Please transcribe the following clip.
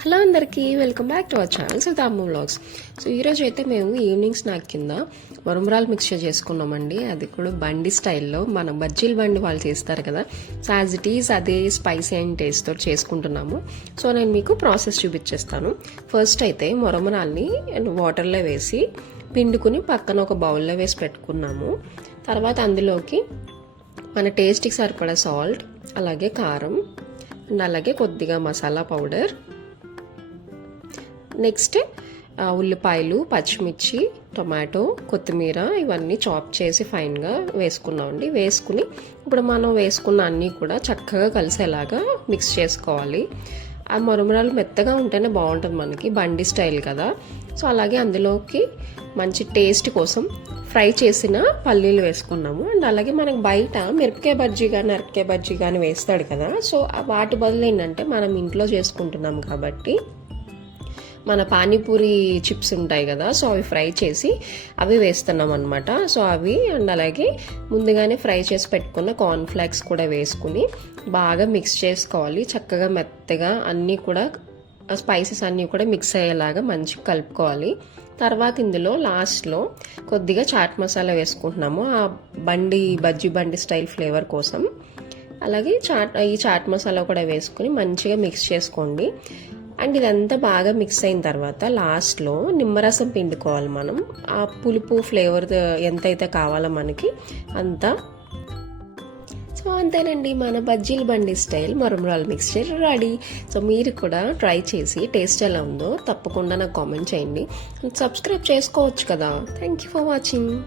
Hello అందరికీ welcome back to our channel Sudhamu vlogs. So ఈరోజు అయితే మేము ఈవినింగ్ స్నాక్ కింద మరుమరాలు మిక్చర్ చేసుకున్నామండి. అది కూడా బండి స్టైల్లో. మన బజ్జీల బండి వాళ్ళు చేస్తారు కదా. సో యాజ్ ఇట్ ఈజ్ అదే స్పైసీ అండ్ టేస్ట్తో చేసుకుంటున్నాము. సో నేను మీకు ప్రాసెస్ చూపించేస్తాను. ఫస్ట్ అయితే మొరమరాల్ని వాటర్లో వేసి పిండుకుని పక్కన ఒక బౌల్లో వేసి పెట్టుకున్నాము. తర్వాత అందులోకి మన టేస్ట్కి సరిపడా సాల్ట్ అలాగే కారం అండ్ అలాగే కొద్దిగా మసాలా పౌడర్ నెక్స్ట్ ఉల్లిపాయలు పచ్చిమిర్చి టొమాటో కొత్తిమీర ఇవన్నీ చాప్ చేసి ఫైన్గా వేసుకున్నామండి. వేసుకుని ఇప్పుడు మనం వేసుకున్న అన్నీ కూడా చక్కగా కలిసేలాగా మిక్స్ చేసుకోవాలి. ఆ మరుమరాలు మెత్తగా ఉంటేనే బాగుంటుంది మనకి బండి స్టైల్ కదా. సో అలాగే అందులోకి మంచి టేస్ట్ కోసం ఫ్రై చేసిన పల్లీలు వేసుకున్నాము. అండ్ అలాగే మనకి బయట మిరపకాయ బజ్జీ కానీ అరపకాయ బజ్జీ కానీ వేస్తాడు కదా. సో వాటి బదులు ఏంటంటే మనం ఇంట్లో చేసుకుంటున్నాం కాబట్టి మన పానీపూరి చిప్స్ ఉంటాయి కదా సో అవి ఫ్రై చేసి అవి వేస్తున్నాం అనమాట సో అవి అండ్ అలాగే ముందుగానే ఫ్రై చేసి పెట్టుకున్న కార్న్ ఫ్లాక్స్ కూడా వేసుకుని బాగా మిక్స్ చేసుకోవాలి. చక్కగా మెత్తగా అన్నీ కూడా స్పైసెస్ అన్నీ కూడా మిక్స్ అయ్యేలాగా మంచిగా కలుపుకోవాలి. తర్వాత ఇందులో లాస్ట్లో కొద్దిగా చాట్ మసాలా వేసుకుంటున్నాము ఆ బండి బజ్జీ బండి స్టైల్ ఫ్లేవర్ కోసం. అలాగే చాట్ ఈ చాట్ మసాలా కూడా వేసుకుని మంచిగా మిక్స్ చేసుకోండి. అండ్ ఇదంతా బాగా మిక్స్ అయిన తర్వాత లాస్ట్లో నిమ్మరసం పిండుకోవాలి మనం. ఆ పులుపు ఫ్లేవర్ ఎంతైతే కావాలో మనకి అంతా. సో అంతేనండి మన బజ్జీల బండి స్టైల్ మరమరాల మిక్స్చర్ రెడీ. సో మీరు కూడా ట్రై చేసి టేస్ట్ ఎలా ఉందో తప్పకుండా నాకు కామెంట్ చేయండి. సబ్స్క్రైబ్ చేసుకోవచ్చు కదా. Thank you for watching.